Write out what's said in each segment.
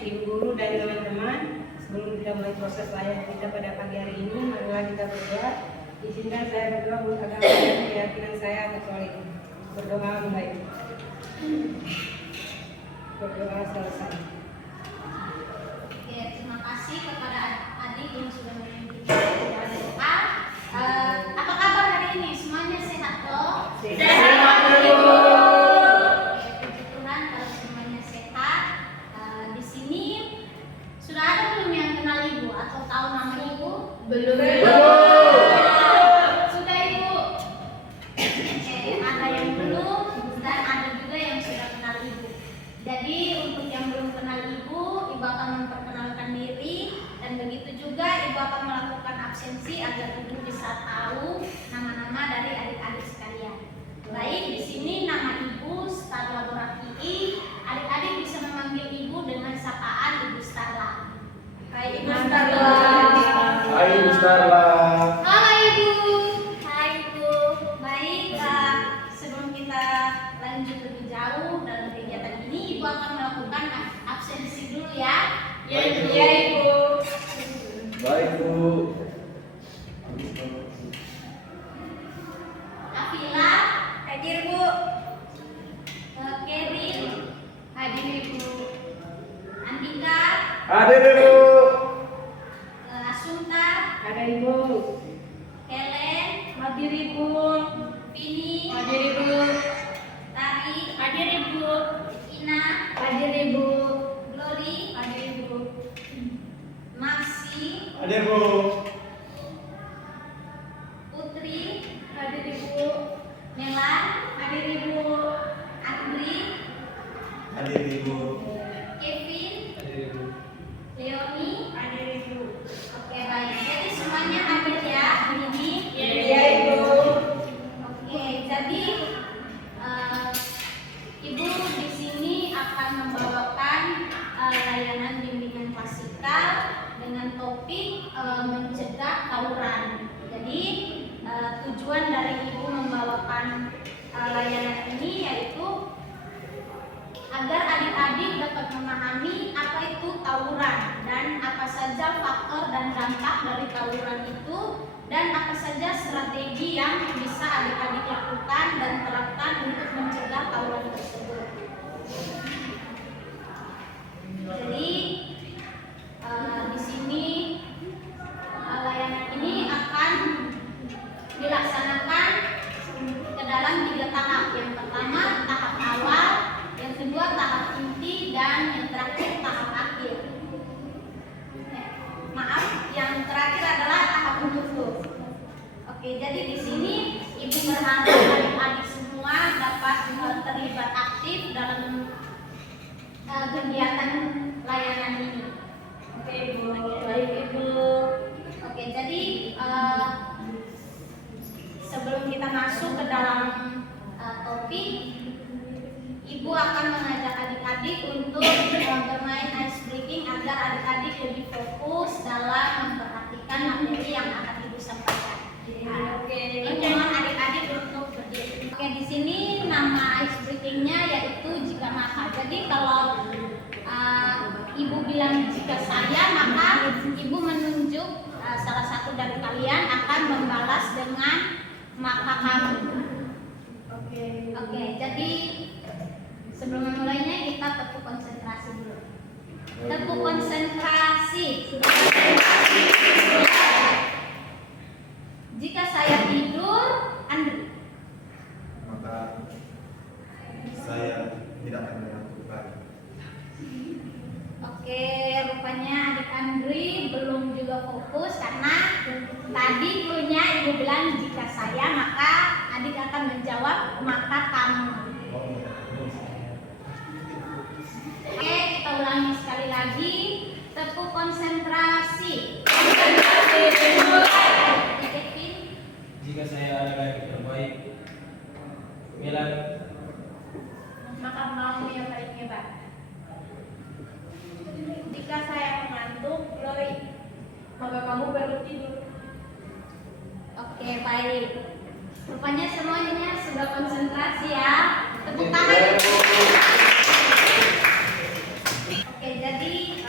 Ibu guru dan teman-teman, sebelum kita mulai proses layanan kita pada pagi hari ini, marilah kita berdoa. Izinkan saya berdoa menurut agama dan keyakinan saya Katolik. Berdoa membaik. Berdoa selesai. Oke, terima kasih kepada adik yang sudah memimpin kita doa. Apa kabar hari ini? Semuanya sehat toh? Sehat, Ibu. Puji Tuhan kalau semuanya sehat. Di sini sudah ada belum yang kenal ibu atau tahu nama ibu? Belum. Sudah ibu. Oke, ada yang belum dan ada juga yang sudah kenal ibu. Jadi untuk yang belum kenal ibu akan memperkenalkan diri dan begitu juga ibu akan melakukan absensi agar ibu bisa tahu nama-nama dari adik-adik sekalian. Baik, di sini nama ibu Starla Boraki. Adik-adik bisa memanggil ibu dengan sapaan Ibu Starla. Hai Ibu Starla. Hai Ibu Starla. Halo Ibu. Hai Ibu. Baik, sebelum kita lanjut lebih jauh dalam kegiatan ini, ibu akan melakukan absensi dulu ya. Iya Ibu. Baik Bu. Afila, hadir Bu. Kerin, hadir Ibu. Andika, Hadir Bu. Asunta, Ada Ibu. Helen, Hadir Ibu. Vini, Hadir Ibu. Tari, Hadir Ibu. Ina, Hadir Ibu. Glory, Hadir Ibu. Maxi, Hadir Bu. Putri, Hadir Ibu. Melan, Hadir Ibu. Andri, Hadir Ibu. Kevin, Hadir Ibu. Leoni. Hadir Ibu. Oke baik, jadi semuanya hadir ya hari ini. Iya Ibu. Oke, jadi ibu di sini akan membawakan layanan bimbingan klasikal dengan topik mencegah tawuran. Jadi tujuan dari ibu membawakan layanan ini yaitu agar adik-adik dapat memahami apa itu tawuran dan apa saja faktor dan dampak dari tawuran itu dan apa saja strategi yang bisa adik-adik lakukan dan terapkan untuk mencegah tawuran tersebut. Jadi di sini layanan ini akan dilaksanakan ke dalam 3 tahap. Yang pertama tahap awal, yang kedua tahap inti, dan yang terakhir tahap akhir. Maaf, yang terakhir adalah tahap penutup. Oke, jadi di sini ibu berharap adik-adik semua dapat terlibat aktif dalam kegiatan layanan ini. Oke Ibu, baik Ibu. Oke, jadi sebelum kita masuk ke dalam topik, Ibu akan mengajak adik-adik untuk bermain ice breaking agar adik-adik lebih fokus dalam memperhatikan materi yang akan Ibu sampaikan. Mohon adik-adik untuk berdiri. Oke, di sini nama ice breakingnya yaitu jika maka. Jadi kalau Ibu bilang jika saya, maka Ibu menunjuk salah satu dari kalian akan membalas dengan maka kamu. Oke, jadi sebelum memulainya kita tepuk konsentrasi dulu. Tepuk konsentrasi. Jika saya tidur, Andri. Maka saya tidak akan melakukan. Oke, rupanya adik Andri belum juga fokus karena tadi punya Ibu bilang jika saya, maka adik akan menjawab maka kamu. Oke, kita ulangi sekali lagi. Tepuk konsentrasi. Kevin. Jika saya adalah yang terbaik, Melan, Maka kamu yang paling hebat. Jika saya mengantuk, Glory, maka kamu perlu tidur. Oke, baik. Rupanya semuanya sudah konsentrasi ya. Tepuk tangan. Oke, jadi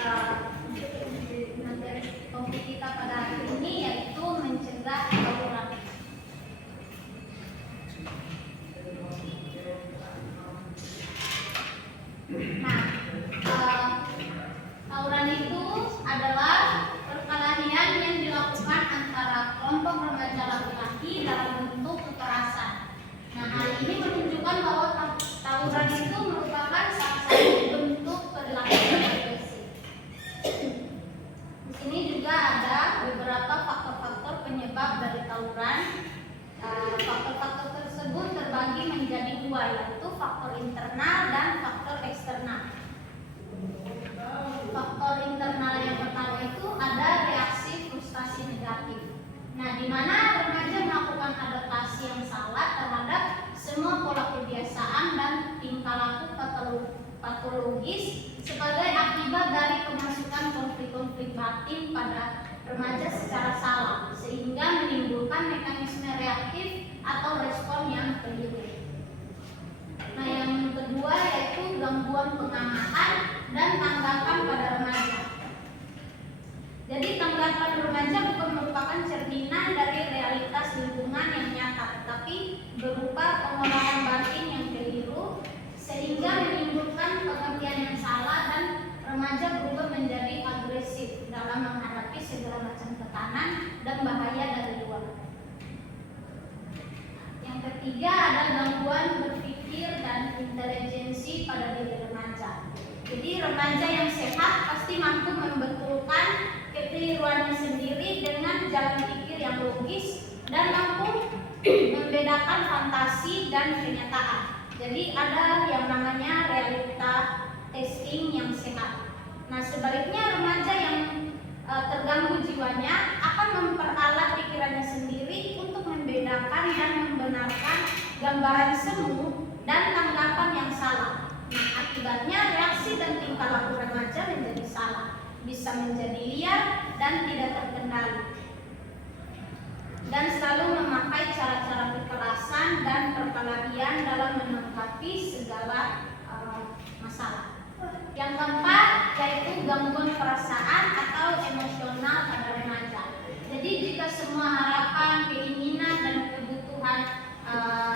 sebagai akibat dari kemasukan konflik-konflik batin pada remaja secara salah, sehingga menimbulkan mekanisme reaktif atau respon yang keliru. Nah, yang kedua yaitu gangguan pengamatan dan tanggapan pada remaja. Jadi tanggapan remaja bukan merupakan cerminan dari realitas lingkungan yang nyata, tetapi berupa pengolahan batin yang keliru, sehingga menimbulkan pengertian yang salah dan remaja berubah menjadi agresif dalam menghadapi segala macam tekanan dan bahaya dari luar. Yang ketiga ada gangguan berpikir dan intelijensi pada diri remaja. Jadi remaja yang sehat pasti mampu membetulkan kekeliruannya sendiri dengan jalan pikir yang logis dan mampu membedakan fantasi dan kenyataan. Jadi ada yang namanya realita testing yang sehat. Nah, sebaliknya remaja yang terganggu jiwanya akan memperalat pikirannya sendiri untuk membedakan dan membenarkan gambaran semu dan tanggapan yang salah. Nah, akibatnya reaksi dan tingkah laku remaja menjadi salah, bisa menjadi liar dan tidak terkendali, dan selalu memakai cara-cara kekerasan dan perkelahian dalam menanggapi segala masalah. Yang keempat yaitu gangguan perasaan atau emosional pada remaja. Jadi jika semua harapan, keinginan dan kebutuhan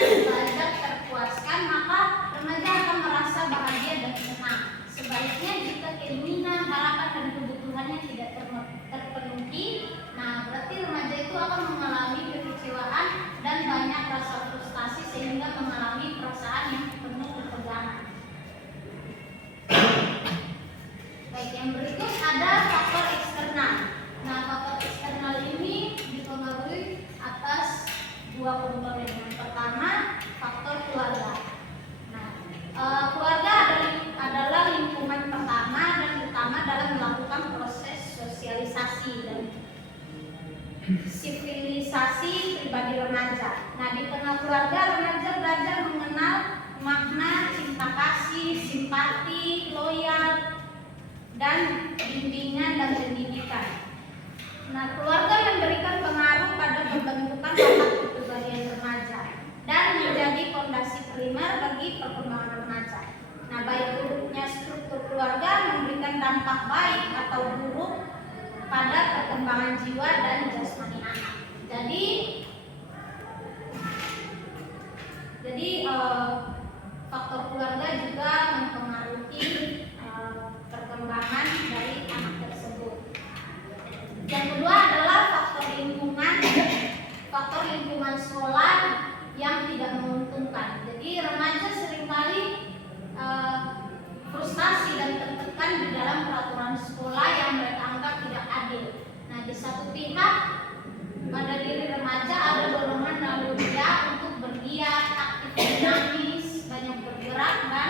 remaja terpuaskan, maka remaja akan merasa bahagia dan senang. Sebaliknya jika keinginan, harapan dan kebutuhannya tidak terpenuhi, nah berarti remaja itu akan mengalami kekecewaan dan banyak rasa frustasi sehingga mengalami perasaan yang penuh ketegangan. Baik, yang berikut ada faktor eksternal. Nah, faktor eksternal ini dipengaruhi atas dua komponen. Yang pertama, faktor keluarga. Nah, keluarga adalah lingkungan pertama dan utama dalam melakukan proses sosialisasi dan sivilisasi pribadi remaja. Nah, di tengah keluarga, remaja belajar mengenal makna cinta kasih, simpati, loyal, dan bimbingan dan pendidikan. Nah, keluarga memberikan pengaruh pada pembentukan watak kepribadian remaja dan menjadi fondasi primer bagi perkembangan remaja. Nah, baik buruknya struktur keluarga memberikan dampak baik atau buruk pada perkembangan jiwa dan jasmani anak. Jadi faktor keluarga juga mempengaruhi perkembangan dari anak tersebut. Yang kedua adalah faktor lingkungan sekolah yang tidak menguntungkan. Jadi remaja seringkali frustasi dan tertekan di dalam peraturan sekolah yang mereka anggap tidak adil. Nah, di satu pihak pada diri remaja ada dorongan naluriah untuk bergiat, aktif dinamis, banyak bergerak dan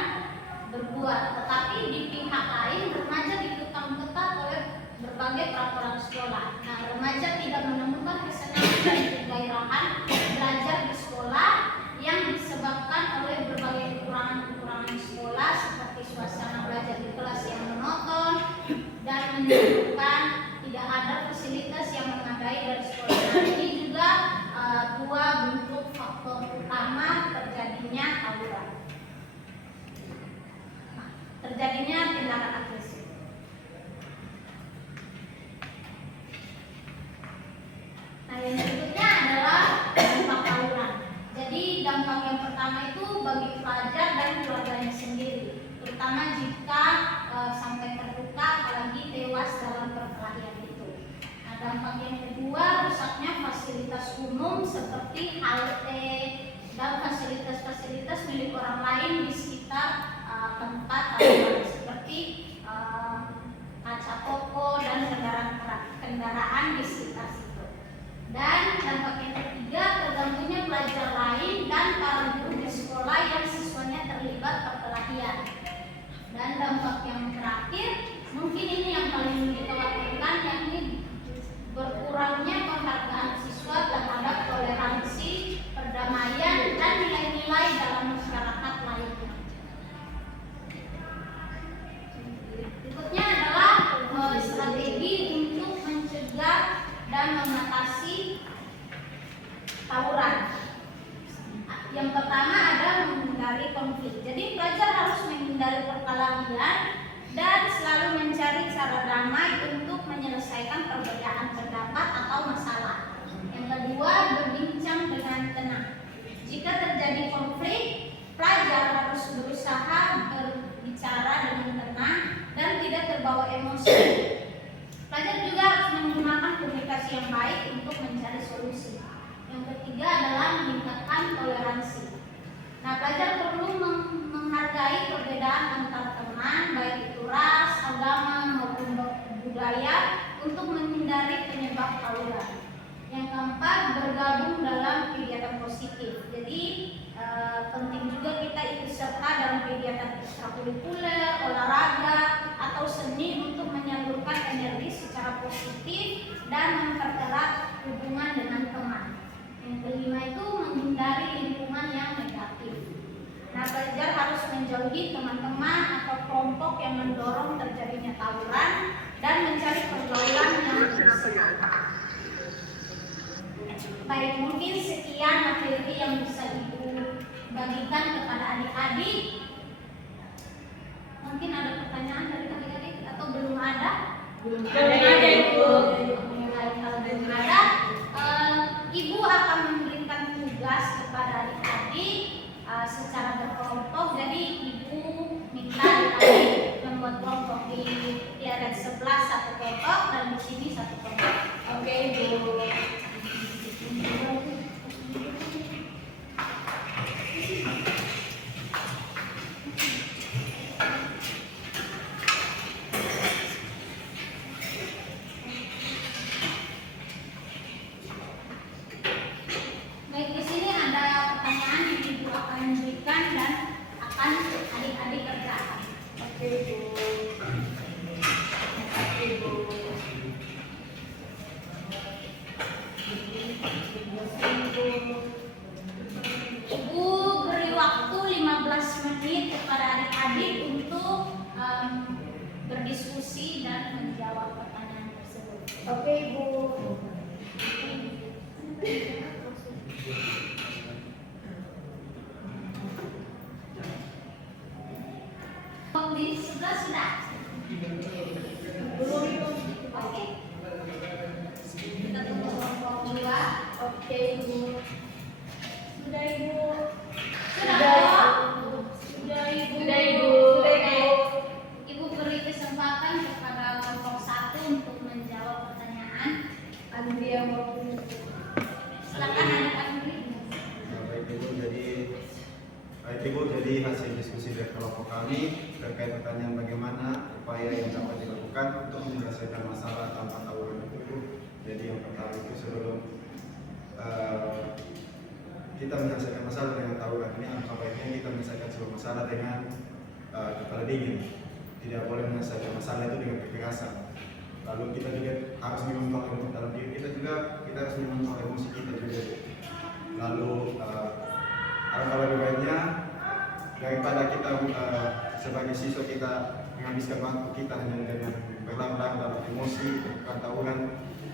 berbuat. Tetapi di pihak lain remaja dikekang ketat oleh berbagai peraturan sekolah. Nah, remaja tidak menemukan kesenangan dan kegairahan belajar di sekolah yang disebabkan oleh berbagai kekurangan-kekurangan sekolah seperti suasana belajar di kelas yang monoton dan menyebabkan tidak ada fasilitas yang memadai dari sekolah. Nah, ini juga dua bentuk faktor utama terjadinya tawuran. Terjadinya tindakan agresif. Nah, yang berikutnya adalah dampak tawuran. Jadi dampak yang pertama itu bagi pelajar dan keluarganya sendiri, terutama jika sampai terluka apalagi tewas dalam perkelahian itu. Nah, dampak yang kedua rusaknya fasilitas umum seperti halte dan fasilitas-fasilitas milik orang lain di sekitar tempat seperti kaca toko dan kendaraan di sekitar situ. Dan dampak yang ketiga terganggunya pelajar lain dan para guru di sekolah yang siswanya terlibat perkelahian. Dan dampak yang terakhir mungkin ini yang paling dikhawatirkan, yakni berkurangnya penghargaan siswa terhadap toleransi, perdamaian dan nilai-nilai dalam masyarakat lainnya. terbawa emosi. Pelajar juga harus menggunakan komunikasi yang baik untuk mencari solusi. Yang ketiga adalah meningkatkan toleransi. Nah, pelajar perlu menghargai perbedaan antar teman, baik itu ras, agama maupun budaya, untuk menghindari penyebab tawuran. Yang keempat, bergabung dalam kegiatan positif. Jadi penting juga kita ikut serta dalam kegiatan ekstrakurikuler, olahraga, atau seni untuk menyalurkan energi secara positif dan mempererat hubungan dengan teman. Yang kelima itu menghindari lingkungan yang negatif. Nah, pelajar harus menjauhi teman-teman atau kelompok yang mendorong terjadinya tawuran dan mencari pergaulan yang sehat. Baik, mungkin sekian materi yang bisa Ibu bagikan kepada adik-adik. Mungkin ada pertanyaan dari adik-adik atau belum ada? Belum ada, Ibu. Kalau belum ada, Ibu akan memberikan tugas kepada adik-adik secara berkelompok. Jadi Ibu minta adik-adik membuat kelompok di area sebelah satu kelompok dan di sini satu kelompok. Oke, Ibu. Baik, di sini ada pertanyaan yang Ibu akan berikan dan akan adik-adik kerjakan. Oke, Ibu. Oke, Ibu. Ibu beri waktu 15 menit kepada adik-adik untuk berdiskusi dan menjawab pertanyaan tersebut. Oke, Ibu. Di sebelah sudah. Belum, Ibu. Oke. Kita tunggu kelompok 2. Oke, Ibu. Sudah, Ibu. Sudah, Sudah, Ibu? Sudah, Ibu. Sudah, Ibu. Sudah, Oke. Ibu. Ibu beri kesempatan kepada kelompok 1 untuk menjawab pertanyaan. Andrea maupun Silakan adik-adik. Baik Ibu, jadi hasil diskusi dari kelompok kami terkait pertanyaan bagaimana upaya yang dapat dilakukan untuk menyelesaikan masalah tanpa tawuran itu, Bu. Jadi yang pertama itu sebelum kita menyelesaikan masalah dengan tawuran ini, alangkah baiknya kita menyelesaikan sebuah masalah dengan kepala dingin. Tidak boleh menyelesaikan masalah itu dengan kekerasan. Lalu kita juga harus mengontrol emosi dalam diri kita juga, kita harus mengontrol emosi kita juga. Lalu alangkah lebih baiknya daripada kita sebagai siswa kita menghabiskan waktu kita hanya dengan berlambang dalam emosi, bukan tawuran.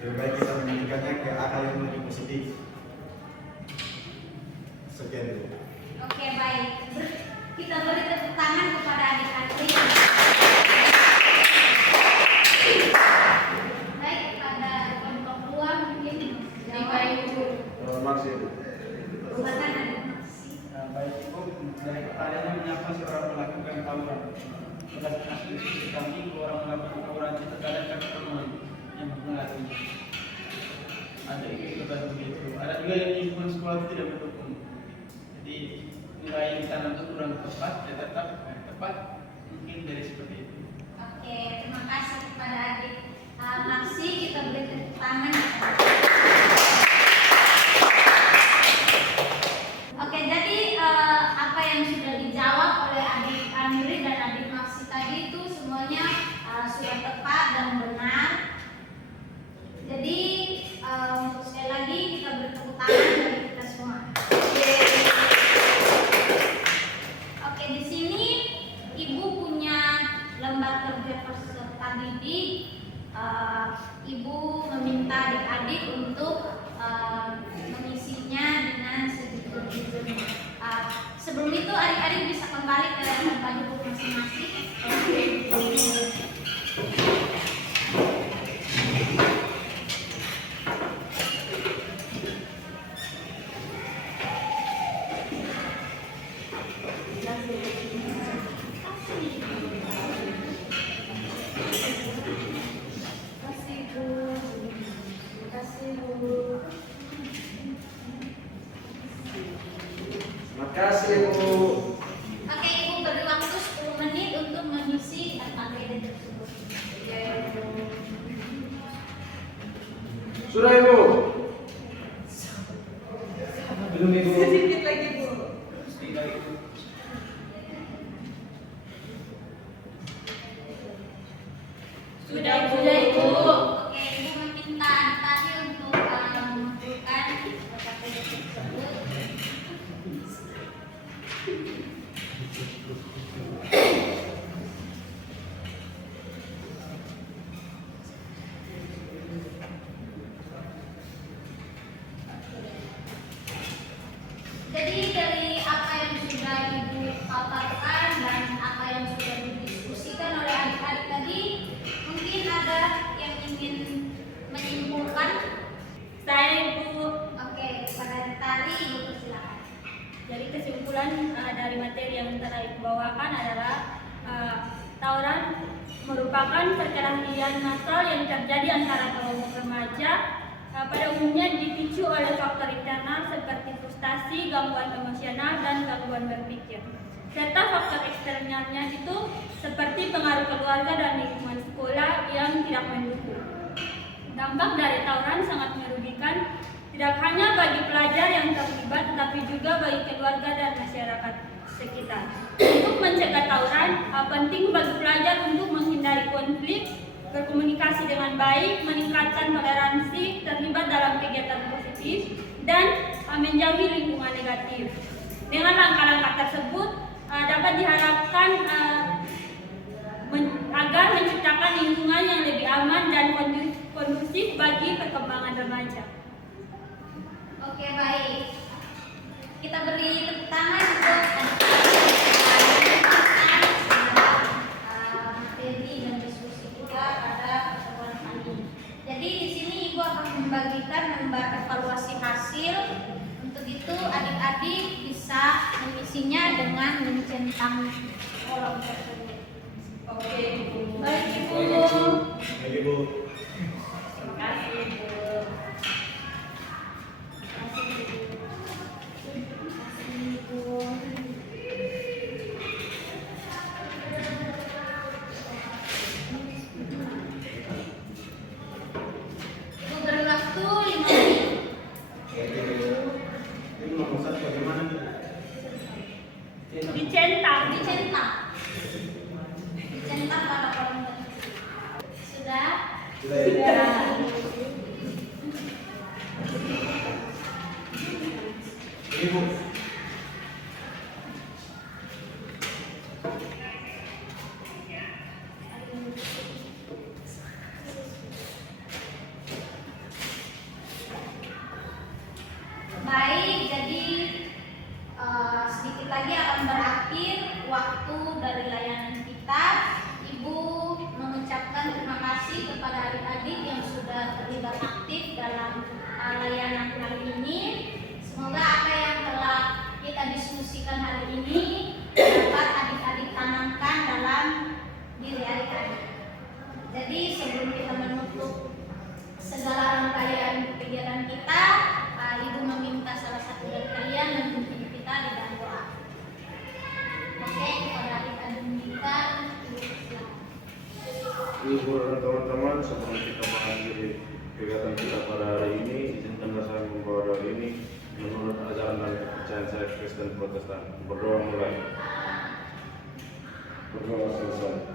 Lebih baik kita menjadikannya ke arah yang lebih positif. Sekian dulu. Oke, baik. Kita beri tepuk tangan kepada adik-adik. Baik, pada kelompok 2 mungkin Baik, Ibu. Maksud. silakan adik Maksi. Baik Ibu, dari pertanyaannya mengapa seorang melakukan tawuran? Berdasarkan diskusi kami, orang melakukan tawuran itu terkadang karena teman yang mempengaruhi. Ada itu dan begitu. Ada juga yang lingkungan sekolah itu tidak mendukung. Jadi nilai yang ditanam itu kurang tepat, ya tetap tepat mungkin dari seperti itu. Oke, terima kasih kepada adik Maksi. Kita beri tepuk tangan. Oke, jadi apa yang sudah dijawab oleh adik Andri dan adik Maksi tadi itu semuanya sudah tepat dan benar. Jadi untuk sekali lagi kita beri tepuk tangan bagi kita semua. Oke, di sini Ibu punya lembar kerja peserta didik. Ibu meminta adik-adik untuk mengisinya dengan sedikit-sedikit. Sebelum itu adik-adik bisa kembali ke tempat duduk masing-masing. Kasih Bu. Kasih Bu. Makasih Bu. Oke, Ibu beri waktu 10 menit untuk mengisi agenda tersebut. Sudah Ibu. Belum Ibu. Sedikit lagi Bu. Tidak itu. Sudah Ibu. Oke, Ibu meminta tadi untuk mengumpulkan agenda tersebut. Jadi dari apa yang sudah Ibu paparkan dan apa yang sudah didiskusikan oleh adik-adik tadi, mungkin ada yang ingin menyimpulkan? Saya Ibu. Oke, kepada Tari, Ibu persilakan. Jadi kesimpulan dari materi yang telah Ibu bawakan adalah tawuran merupakan perkelahian massal yang terjadi antara kelompok remaja, pada umumnya dipicu oleh faktor internal seperti frustasi, gangguan emosional, dan gangguan berpikir. Serta faktor eksternalnya itu seperti pengaruh keluarga dan lingkungan sekolah yang tidak mendukung. Dampak dari tawuran sangat merugikan tidak hanya bagi pelajar yang terlibat, tetapi juga bagi keluarga dan masyarakat sekitar. Untuk mencegah tawuran, penting bagi pelajar untuk menghindari konflik, berkomunikasi dengan baik, meningkatkan toleransi, terlibat dalam kegiatan positif, dan menjauhi lingkungan negatif. Dengan langkah-langkah tersebut dapat diharapkan agar menciptakan lingkungan yang lebih aman dan kondusif bagi perkembangan remaja. Oke, baik. Kita beri tepuk tangan untuk materi dan diskusi kita pada pertemuan kali ini. Jadi di sini Ibu akan membagikan lembar evaluasi hasil. Untuk itu adik-adik bisa mengisinya dengan mencentang kolom tersebut. Oke Bu. Baik Ibu. Baik Ibu. Terima kasih Bu. Ibu beri waktu 5 menit. Ini nomor 1 bagaimana nih? Dicentang. Dicentang pada kolom tersebut. Sudah? Sudah ya? Ibu. Baik, jadi sedikit lagi akan berakhir waktu dari layanan kita. Ibu mengucapkan terima kasih kepada adik-adik yang sudah terlibat aktif dalam layanan kali ini. Semoga apa yang telah kita diskusikan hari ini dapat adik-adik tanamkan dalam diri adik-adik. Jadi sebelum kita menutup segala rangkaian kegiatan kita, Ibu meminta salah satu dari kalian memimpin kita di dalam doa. Oke, kepada adik-adik kita, Ibu silakan. Ibu dan teman-teman, sebelum kita mengakhiri kegiatan kita pada hari ini, izinkanlah saya membawa doa ini menurut ajaran dan kepercayaan saya Kristen Protestan. Berdoa mulai. Berdoa selesai.